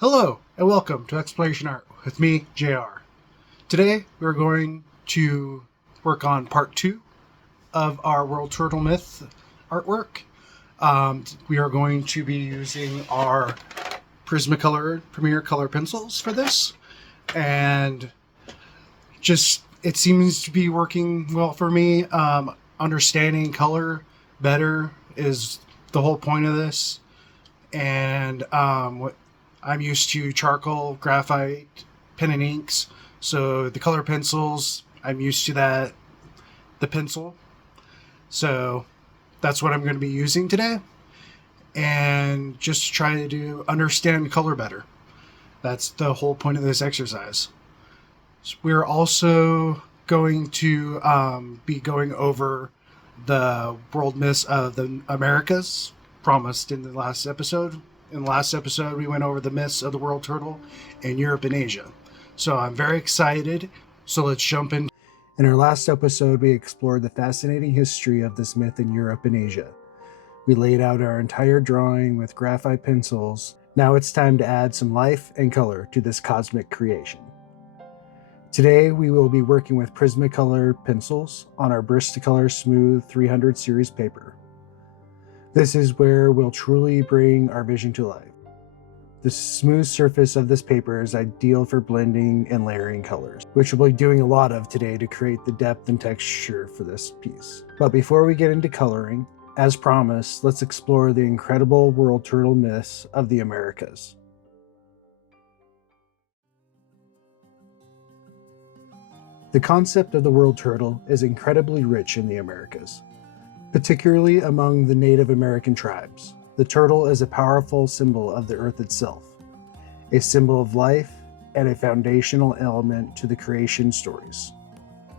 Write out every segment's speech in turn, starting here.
Hello and welcome to Exploration Art with me, JR. Today we're going to work on part 2 of our World Turtle Myth artwork. We are going to be using our Prismacolor Premier Color pencils for this, and it seems to be working well for me. Understanding color better is the whole point of this, and I'm used to charcoal, graphite, pen and inks. So the color pencils, I'm used to that, the pencil. So that's what I'm going to be using today. And just to try to understand color better. That's the whole point of this exercise. So we're also going to be going over the world myths of the Americas, promised in the last episode. In the last episode, we went over the myths of the world turtle in Europe and Asia. So I'm very excited. So let's jump in. In our last episode, we explored the fascinating history of this myth in Europe and Asia. We laid out our entire drawing with graphite pencils. Now it's time to add some life and color to this cosmic creation. Today, we will be working with Prismacolor pencils on our Bristocolor Smooth 300 series paper. This is where we'll truly bring our vision to life. The smooth surface of this paper is ideal for blending and layering colors, which we'll be doing a lot of today to create the depth and texture for this piece. But before we get into coloring, as promised, let's explore the incredible world turtle myths of the Americas. The concept of the world turtle is incredibly rich in the Americas, particularly among the Native American tribes. The turtle is a powerful symbol of the earth itself, a symbol of life and a foundational element to the creation stories.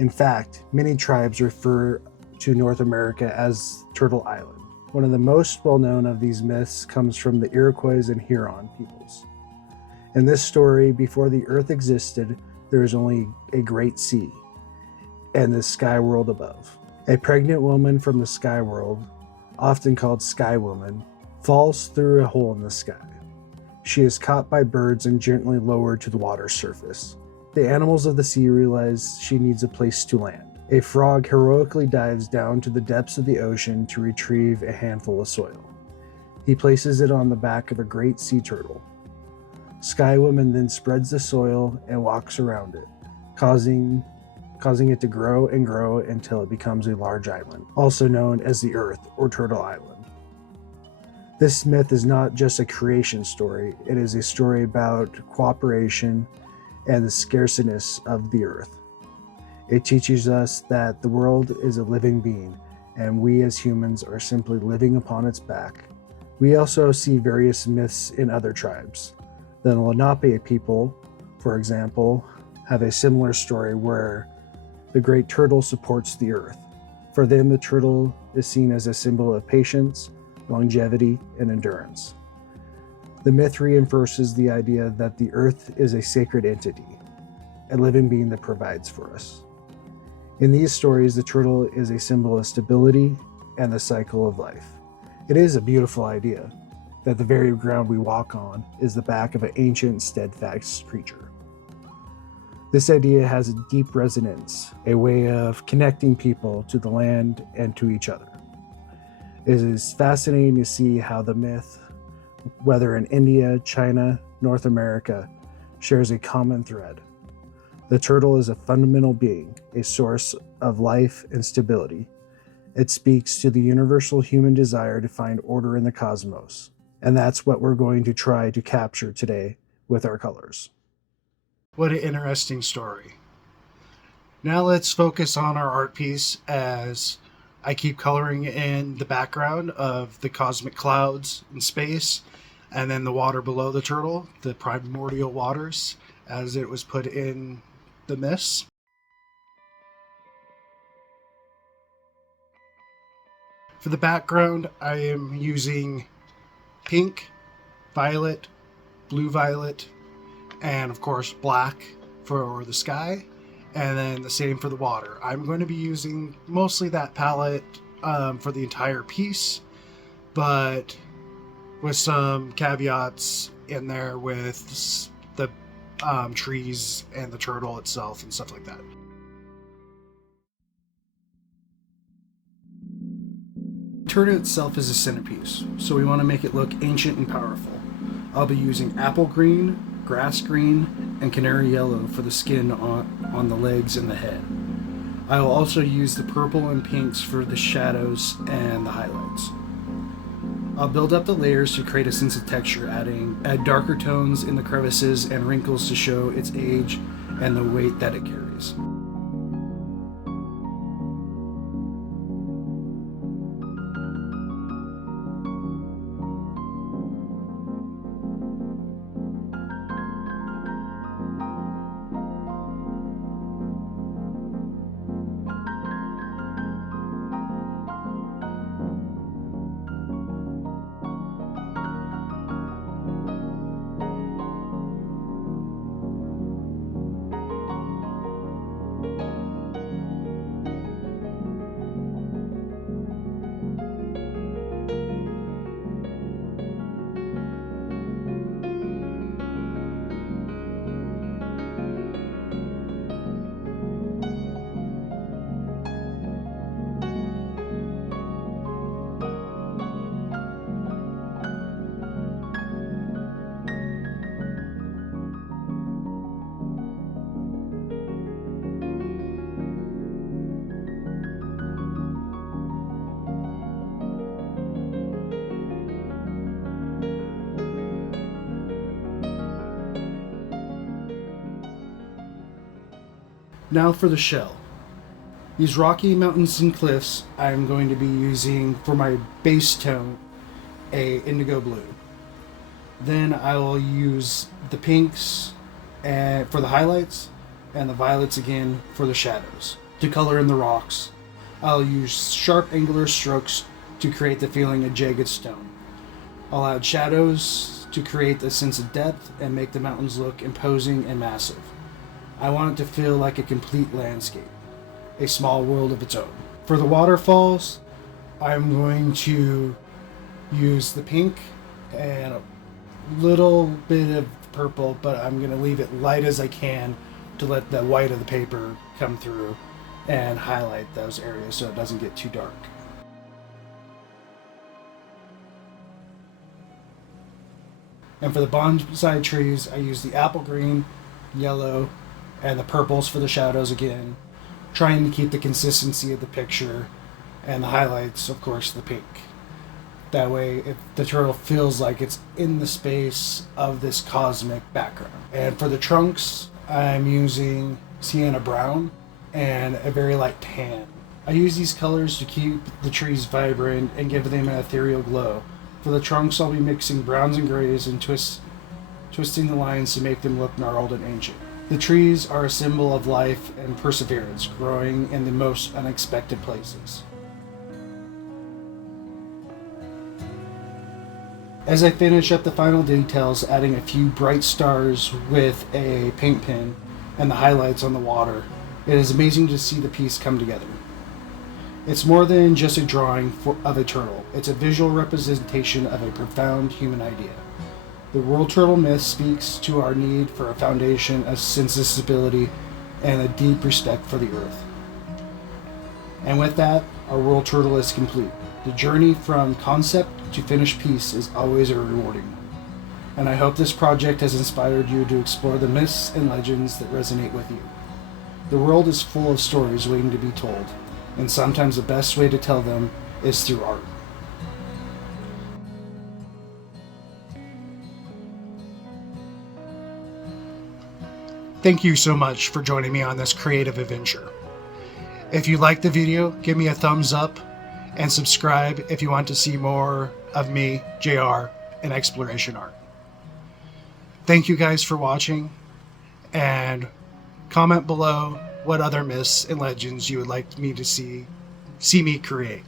In fact, many tribes refer to North America as Turtle Island. One of the most well-known of these myths comes from the Iroquois and Huron peoples. In this story, before the earth existed, there was only a great sea and the sky world above. A pregnant woman from the sky world, often called Sky Woman, falls through a hole in the sky. She is caught by birds and gently lowered to the water's surface. The animals of the sea realize she needs a place to land. A frog heroically dives down to the depths of the ocean to retrieve a handful of soil. He places it on the back of a great sea turtle. Sky Woman then spreads the soil and walks around it, causing it to grow and grow until it becomes a large island, also known as the Earth or Turtle Island. This myth is not just a creation story, it is a story about cooperation and the scarceness of the Earth. It teaches us that the world is a living being, and we as humans are simply living upon its back. We also see various myths in other tribes. The Lenape people, for example, have a similar story where the great turtle supports the earth. For them, the turtle is seen as a symbol of patience, longevity, and endurance. The myth reinforces the idea that the earth is a sacred entity, a living being that provides for us. In these stories, the turtle is a symbol of stability and the cycle of life. It is a beautiful idea that the very ground we walk on is the back of an ancient, steadfast creature. This idea has a deep resonance, a way of connecting people to the land and to each other. It is fascinating to see how the myth, whether in India, China, North America, shares a common thread. The turtle is a fundamental being, a source of life and stability. It speaks to the universal human desire to find order in the cosmos, and that's what we're going to try to capture today with our colors. What an interesting story. Now let's focus on our art piece as I keep coloring in the background of the cosmic clouds in space, and then the water below the turtle, the primordial waters, as it was put in the myths. For the background, I am using pink, violet, blue-violet, and of course black for the sky, and then the same for the water. I'm going to be using mostly that palette for the entire piece, but with some caveats in there with the trees and the turtle itself and stuff like that. The turtle itself is a centerpiece, so we want to make it look ancient and powerful. I'll be using apple green, grass green, and canary yellow for the skin on the legs and the head. I will also use the purple and pinks for the shadows and the highlights. I'll build up the layers to create a sense of texture, add darker tones in the crevices and wrinkles to show its age and the weight that it carries. Now for the shell. These rocky mountains and cliffs I'm going to be using for my base tone a indigo blue. Then I will use the pinks for the highlights and the violets again for the shadows. To color in the rocks, I'll use sharp angular strokes to create the feeling of jagged stone. I'll add shadows to create a sense of depth and make the mountains look imposing and massive. I want it to feel like a complete landscape, a small world of its own. For the waterfalls, I'm going to use the pink and a little bit of purple, but I'm going to leave it light as I can to let the white of the paper come through and highlight those areas so it doesn't get too dark. And for the bonsai trees, I use the apple green, yellow, and the purples for the shadows again, trying to keep the consistency of the picture, and the highlights, of course, the pink. That way, the turtle feels like it's in the space of this cosmic background. And for the trunks, I'm using sienna brown and a very light tan. I use these colors to keep the trees vibrant and give them an ethereal glow. For the trunks, I'll be mixing browns and grays and twisting the lines to make them look gnarled and ancient. The trees are a symbol of life and perseverance, growing in the most unexpected places. As I finish up the final details, adding a few bright stars with a paint pen and the highlights on the water, it is amazing to see the piece come together. It's more than just a drawing of a turtle. It's a visual representation of a profound human idea. The world turtle myth speaks to our need for a foundation, a sense of stability, and a deep respect for the earth. And with that, our world turtle is complete. The journey from concept to finished piece is always a rewarding one. And I hope this project has inspired you to explore the myths and legends that resonate with you. The world is full of stories waiting to be told, and sometimes the best way to tell them is through art. Thank you so much for joining me on this creative adventure. If you liked the video, give me a thumbs up and subscribe if you want to see more of me, JR, and exploration art. Thank you guys for watching, and comment below what other myths and legends you would like me to see me create.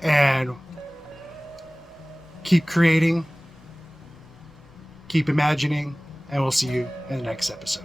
And keep creating, keep imagining, and we'll see you in the next episode.